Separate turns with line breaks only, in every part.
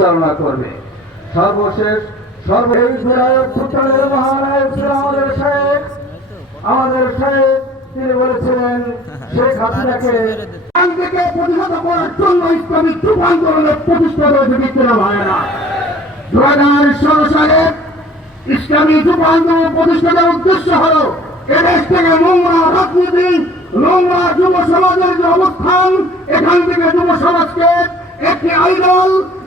চালনা করবে। সর্বশেষ
ইসলামী যুব আন্দোলন প্রতিষ্ঠানের উদ্দেশ্য হল, এদেশ থেকে নোংরা রাজনীতি, নোংরা যুব সমাজের যে অবস্থান, এখান থেকে যুব সমাজকে একটি আইডল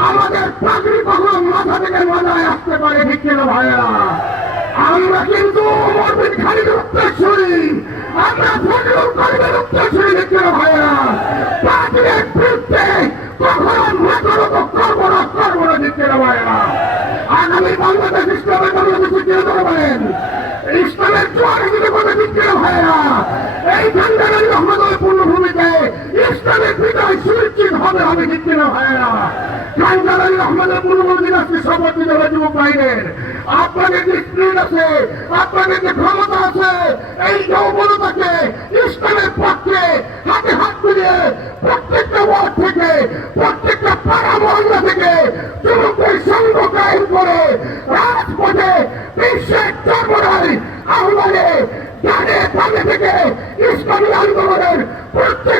আমাদের চাকরি কখনো মাথা থেকে মাথায় আসতে পারে কিনা ভাইয়া? আমরা কিন্তু অমরবিন খালিদের উত্তরসূরি কথা এই রহমতের পূর্ণভূমিতে ইসলামের বিদায় সুনিশ্চিত হবে হবে দিচ্ছে না ভাইয়া ঠান্ডার রহমতের পূর্ণভূমিতে আজকে শপথ নিতে হবে যুবক ভাইদের আপনাদের যে স্পিরিট আছে আপনাদের যে ক্ষমতা আছে, এই যৌবনতাকে ইসলামের পক্ষে হাতে হাত মিলিয়ে প্রত্যেকটা ওয়ার্ড থেকে, প্রত্যেকটা পাড়া মহল্লা থেকে যুবকদের সঙ্গ কায়েম করে রাজপথে বিশ্বের চর্মরাই আহ্বানে ডানে বামে থেকে ইসলামী আন্দোলনের সফল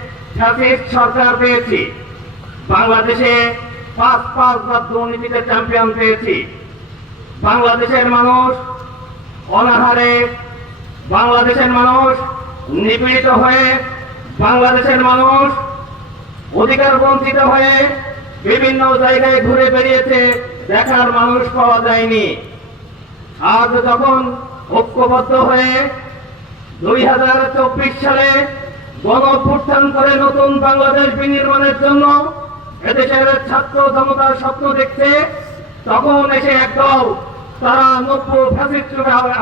ফ্যাসিস্ট সরকার পেয়েছি। বাংলাদেশে পাঁচ পাঁচ বার দুর্নীতিতে চ্যাম্পিয়ন পেয়েছি। বাংলাদেশের মানুষ অনাহারে, বাংলাদেশের মানুষ নিপীড়িত হয়ে, বাংলাদেশের মানুষ অধিকার বঞ্চিত হয়ে বিভিন্ন জায়গায় ঘুরে বেরিয়েছে দেখার মানুষ পাওয়া যায়নি। আজ যখন ঐক্যবদ্ধ হয়ে দুই হাজার চব্বিশ সালে গণ অভ্যুত্থান করে নতুন বাংলাদেশ বিনির্মাণের জন্য এদেশের ছাত্র জনতার স্বপ্ন দেখছে। তখন এসে একদল তারা নব্য ফ্যাসিস্ট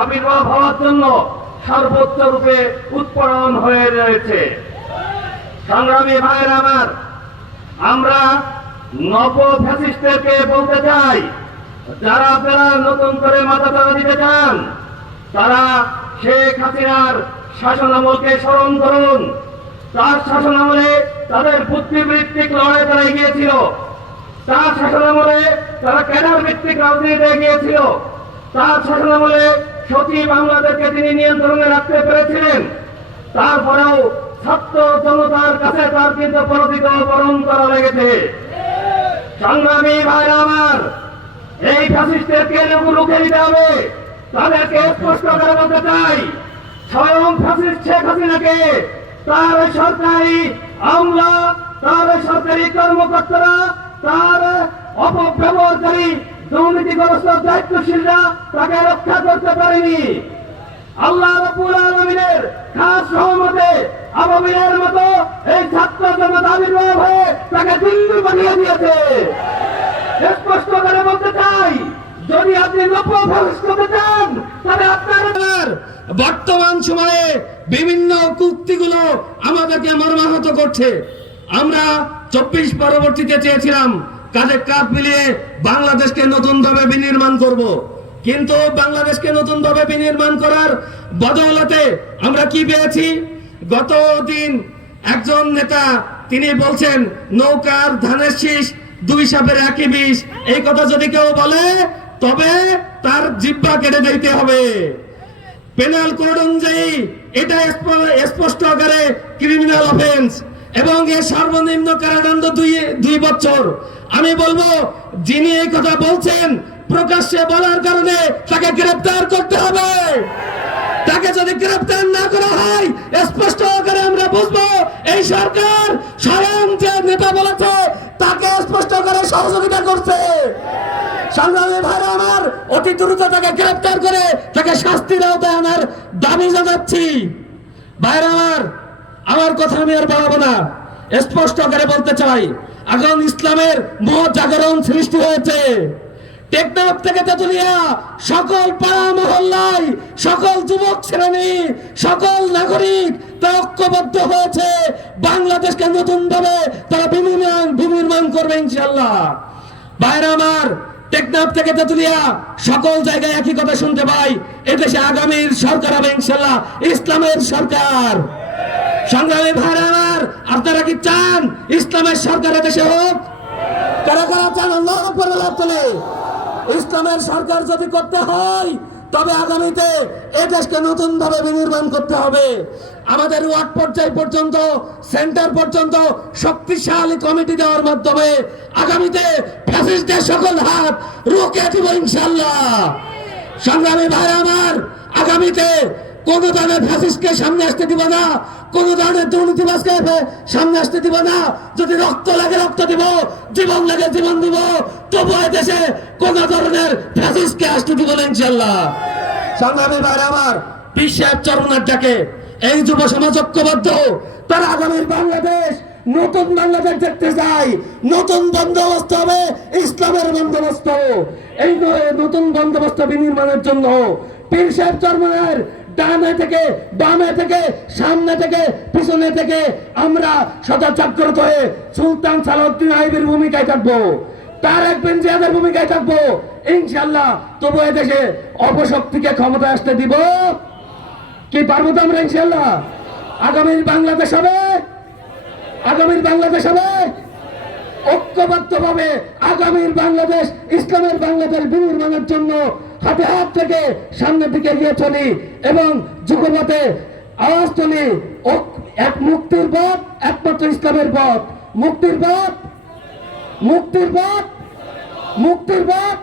আবির্ভাব হওয়ার জন্য সর্বোচ্চ রূপে উৎপন্ন হয়ে রয়েছে। সংগ্রামী ভাইয়ের আমার, আমরা নব ফ্যাসিস্টদেরকে বলতে চাই, যারা আপনারা নতুন করে মাথা চাড়া দিতে চান, তারা শেখ হাসিনার শাসনামলকে স্মরণ করুন। তার শাসনামলে তাদের বুদ্ধিবৃত্তিক লড়াই তারা এগিয়েছিল। তার শাসনামলে তারা ক্যাডার ভিত্তিক রাজনীতিতে এগিয়েছিল। তার শাসনামলে সচিব আমলাদেরকে তিনি নিয়ন্ত্রণে রাখতে পেরেছিলেন। তারপরেও ছাত্র জনতার কাছে তার কিন্তু পরাজিত বরণ করা লেগেছে। সংগ্রামী ভাইরা আমার, এই ফ্যাসিস্টদেরকে রুখে দিতে হবে। তাদেরকে স্পষ্ট করে বলতে চাই, স্বয়ং ফ্যাসিস্ট শেখ হাসিনাকে তার সরকারি আমলা তার সরকারি কর্মকর্তারা, তার অপব্যবহারকারী, দুর্নীতিগ্রস্ত দায়িত্বশীলরা তাকে রক্ষা করতে পারেনি। আল্লাহ রাব্বুল আলামিনের খাস রহমতে আবাবিলের মতো এই ছাত্র জনতা আবির্ভাব হয়ে তাকে দিল্লি বানিয়ে দিয়েছে। স্পষ্ট করে বলতে চাই, যদি আপনি নব্য ভবিষ্যৎ করতে চান, তাহলে আপনার
বর্তমান সময়ে বিভিন্ন কুক্তিগুলো আমাদেরকে মর্মাহত করছে। আমরা চব্বিশ পরবর্তীতে চেয়েছিলাম কাঁধে কাঁধ মিলিয়ে বাংলাদেশকে নতুন ভাবে বিনির্মাণ করব। কিন্তু বাংলাদেশকে নতুন ভাবে বিনির্মাণ করার বদৌলতে আমরা কি পেয়েছি? গত দিন একজন নেতা, তিনি বলছেন, নৌকার ধানের শীষ দুই সাপের একই বিষ। এই কথা যদি কেউ বলে, তবে তার জিব্বা কেটে দিতে হবে। পেনাল কোড অনুযায়ী এটা স্পষ্ট আকারে ক্রিমিনাল অফেন্স এবং এর সর্বনিম্ন কারাদণ্ড দুই দুই বছর। আমি বলব, যিনি এই কথা বলছেন, প্রকাশ্যে বলার কারণে তাকে গ্রেফতার করতে হবে। তাকে যদি গ্রেফতার না করা হয়, স্পষ্ট আকারে আমরা বুঝব, এই সরকার স্বয়ং যে নেতা বলেছে তাকে স্পষ্ট করে সহযোগিতা করছে। সংগ্রামী ভাই আমার, অতি দ্রুত তাকে গ্রেপ্তার করে তাকে শাস্তির আওতায় আনার দাবি জানাচ্ছি। ভাইরা আমার আমার কথা আমি আর বাড়াবো না। স্পষ্ট করে বলতে চাই এখন ইসলামের মহ জাগরণ সৃষ্টি হয়েছে। টেকনাফ থেকে তেতুলিয়া, সকল পাড়া মহল্লায় সকল যুবক শ্রেণি, সকল নাগরিক তারা ঐক্যবদ্ধ হয়েছে। বাংলাদেশকে নতুন ভাবে তারা বিনির্মাণ বিনির্মাণ করবে ইনশাল্লাহ বাইরে আমার, টেকনাফ থেকে তেতুলিয়া, সকল জায়গায় একই কথা শুনতে পাই। এদেশে আগামীর সরকার হবে ইনশাল্লাহ ইসলামের সরকার। সংগ্রামী ভাইরা আমার, আপনারা কি চান ইসলামের সরকার এদেশে হোক? কারা কারা চান? আল্লাহ আকবার আল্লাহ ইসলামের সরকার যদি করতে হয়, তবে আগামীতে এ দেশকে নতুন ভাবে বিনির্মাণ করতে হবে। আমাদের ওয়ার্ড পর্যায় পর্যন্ত, সেন্টার পর্যন্ত শক্তিশালী কমিটি দেওয়ার মাধ্যমে আগামীতে ফ্যাসিস্টের সকল হাত রুখে দিব ইনশাল্লাহ সংগ্রামী ভাই আমার, আগামীতে কোন ধরনের ফ্যাসিস্টকে সামনে আসতে দিব না কোন ধরনের দুর্নীতিবাজকে ফে- সামনে আসতে দিব না। যদি রক্ত লাগে রক্ত দিব জীবন লাগে জীবন দিব তবু দেশে কোন ধরনের ফ্যাসিস্টকে আসতে দিব না ইনশাল্লাহ সংগ্রামী ভাই আমার বিশ্বের চরমনার ডাকে এই যুব সমাজ ঐক্যবদ্ধ। তারা আগামীর বাংলাদেশ নতুন বাংলাদেশ দেখতে চাই নতুন বন্দোবস্ত হবে ইসলামের বন্দোবস্ত। এই নতুন বন্দোবস্ত বিনির্মাণের জন্য পীর সাহেব চরমনের ডানে থেকে, বামে থেকে, সামনে থেকে, পিছনে থেকে আমরা সদা জাগ্রত হয়ে সুলতান সালাউদ্দিন আইবের ভূমিকায় থাকব। তার এক বেঞ্জিয়াদের ভূমিকায় থাকব। ইনশাল্লাহ তবু এদেশে অপশক্তিকে ক্ষমতা আসতে দিব। কি পারব তো আমরা ইনশাল্লাহ আগামীর বাংলাদেশ হবে? আগামীর বাংলাদেশ হবে? ঐক্যবদ্ধ ভাবে আগামীর বাংলাদেশ, ইসলামের বাংলাদেশ বিনির্মাণের জন্য হাতে হাত থেকে সামনের দিকে এগিয়ে চলি এবং যুগপথে আওয়াজ তুলি। এক মুক্তির পথ একমাত্র ইসলামের পথ। মুক্তির পথ মুক্তির পথ মুক্তির পথ।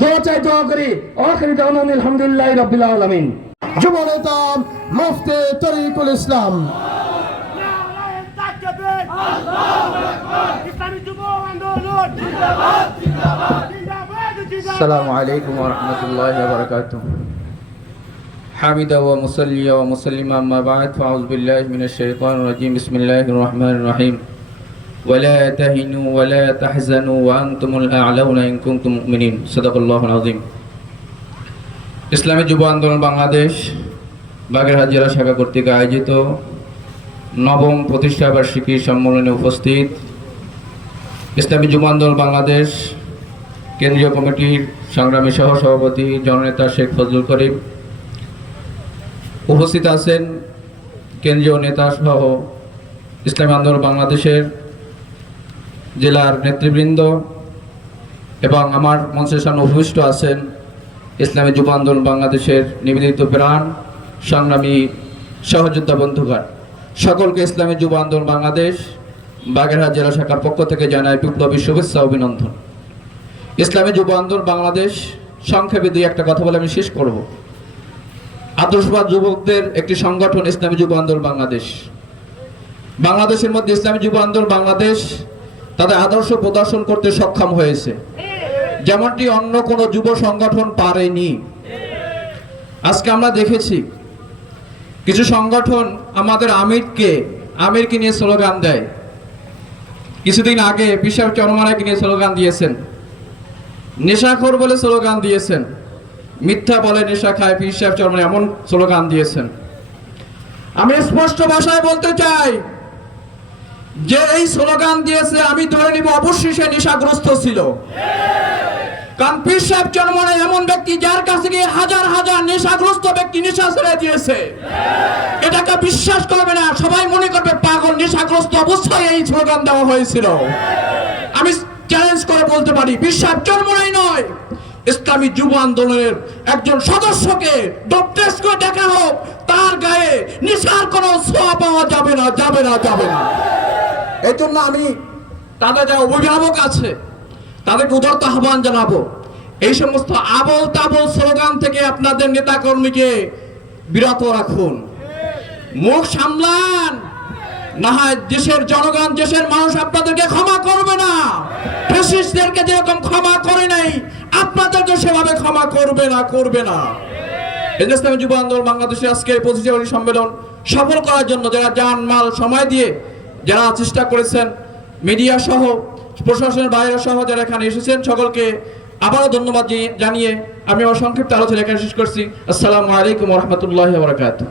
দোয়া চাই দোয়া করি। আখিরি দাওয়ানা আলহামদুলিল্লাহ রাব্বিল আলামিন।
যুব নেতা মুফতি তরিকুল ইসলাম।
যুব আন্দোলন। জিন্দাবাদ জিন্দাবাদ
السلام عليكم ورحمة الله وبركاته حامدا ومصليا ومسلما أما بعد فأعوذ بالله من الشيطان الرجيم بسم الله الرحمن الرحيم ولا تهنوا ولا تحزنوا وأنتم الأعلون إن كنتم مؤمنين صدق الله العظيم ইসলামী যুব আন্দোলন বাংলাদেশ বাগেরহাট জেলা শাখা কর্তৃক আয়োজিত নবম প্রতিষ্ঠাবার্ষিকী সম্মেলনে উপস্থিত ইসলামী যুব আন্দোলন বাংলাদেশ কেন্দ্রীয় কমিটির সংগ্রামী সহ সভাপতি জননেতা শেখ ফজলুল করিম উপস্থিত আছেন কেন্দ্রীয় নেতা সহ ইসলামী আন্দোলন বাংলাদেশের জেলার নেতৃবৃন্দ এবং আমার মঞ্চের সামনে উপবিষ্ট আছেন ইসলামী যুব আন্দোলন বাংলাদেশের নিবেদিত প্রাণ সংগ্রামী সহযোদ্ধা বন্ধুগণ। সকলকে ইসলামী যুব আন্দোলন বাংলাদেশ বাগেরহাট জেলা শাখার পক্ষ থেকে জানায় বিপ্লবী শুভেচ্ছা অভিনন্দন। ইসলামী যুব আন্দোলন বাংলাদেশ সংক্ষেপে দুই একটা কথা বলে আমি শেষ করব। আদর্শবাদ যুবকদের একটি সংগঠন ইসলামী যুব আন্দোলন বাংলাদেশ। বাংলাদেশের মধ্যে ইসলামী যুব আন্দোলন বাংলাদেশ তাদের আদর্শ প্রদর্শন করতে সক্ষম হয়েছে। যেমনটি অন্য কোনো যুব সংগঠন পারেনি। আজকে আমরা দেখেছি, কিছু সংগঠন আমাদের আমিরকে আমিরকে নিয়ে স্লোগান দেয়। কিছুদিন আগে বিশাল চরমানাকে নিয়ে স্লোগান দিয়েছেন। নেশাখোর বলে স্লোগান দিয়েছেন। মিথ্যা বলে নেশা খায় পীর সাহেব চরমানি এমন স্লোগান দিয়েছেন। আমি স্পষ্ট ভাষায় বলতে চাই যে এই স্লোগান দিয়েছে, আমি ধরে নিব অবশ্যই সে নেশাগ্রস্ত ছিল। কারণ পীর সাহেব চরমনে এমন ব্যক্তি যার কাছে গিয়ে হাজার হাজার নেশাগ্রস্ত ব্যক্তি নেশা ছেড়ে দিয়েছে। এটাকে বিশ্বাস করবে না, সবাই মনে করবে পাগল, নেশাগ্রস্ত অবস্থায় এই স্লোগান দেওয়া হয়েছিল। করে বলতে পারি, বিশ্বাস চরমনাই নয়। ইসলামী যুব আন্দোলনের একজন সদস্যকে ডোপ করে দেখা হোক, তার গায়ে নেশার কোনো ছোঁয়া পাওয়া যাবে না যাবে না যাবে না। এই জন্য আমি তাদের যারা অভিভাবক আছে, তাদেরকে উদারত আহ্বান জানাব। এই সমস্ত আবল তাবল স্লোগান থেকে আপনাদের নেতাকর্মীকে বিরত রাখুন। মুখ সামলান। না হয় দেশের জনগণ, দেশের মানুষ আপনাদেরকে ক্ষমা করবে না। ফ্যাসিস্টদেরকে যেরকম ক্ষমা করে নাই আপনাদেরকে সেভাবে ক্ষমা করবে না করবে না। যুব আন্দোলন বাংলাদেশে আজকে পঁচিশে সম্মেলন সফল করার জন্য যারা সময় দিয়ে যারা চেষ্টা করেছেন, মিডিয়া সহ, প্রশাসনের বাইরে সহ যারা এখানে এসেছেন, সকলকে আবারও ধন্যবাদ জানিয়ে- আমি আমার সংক্ষিপ্ত আলোচনা এখানে শেষ করছি। আসসালামু আলাইকুম রহমতুল্লাহ বারকাত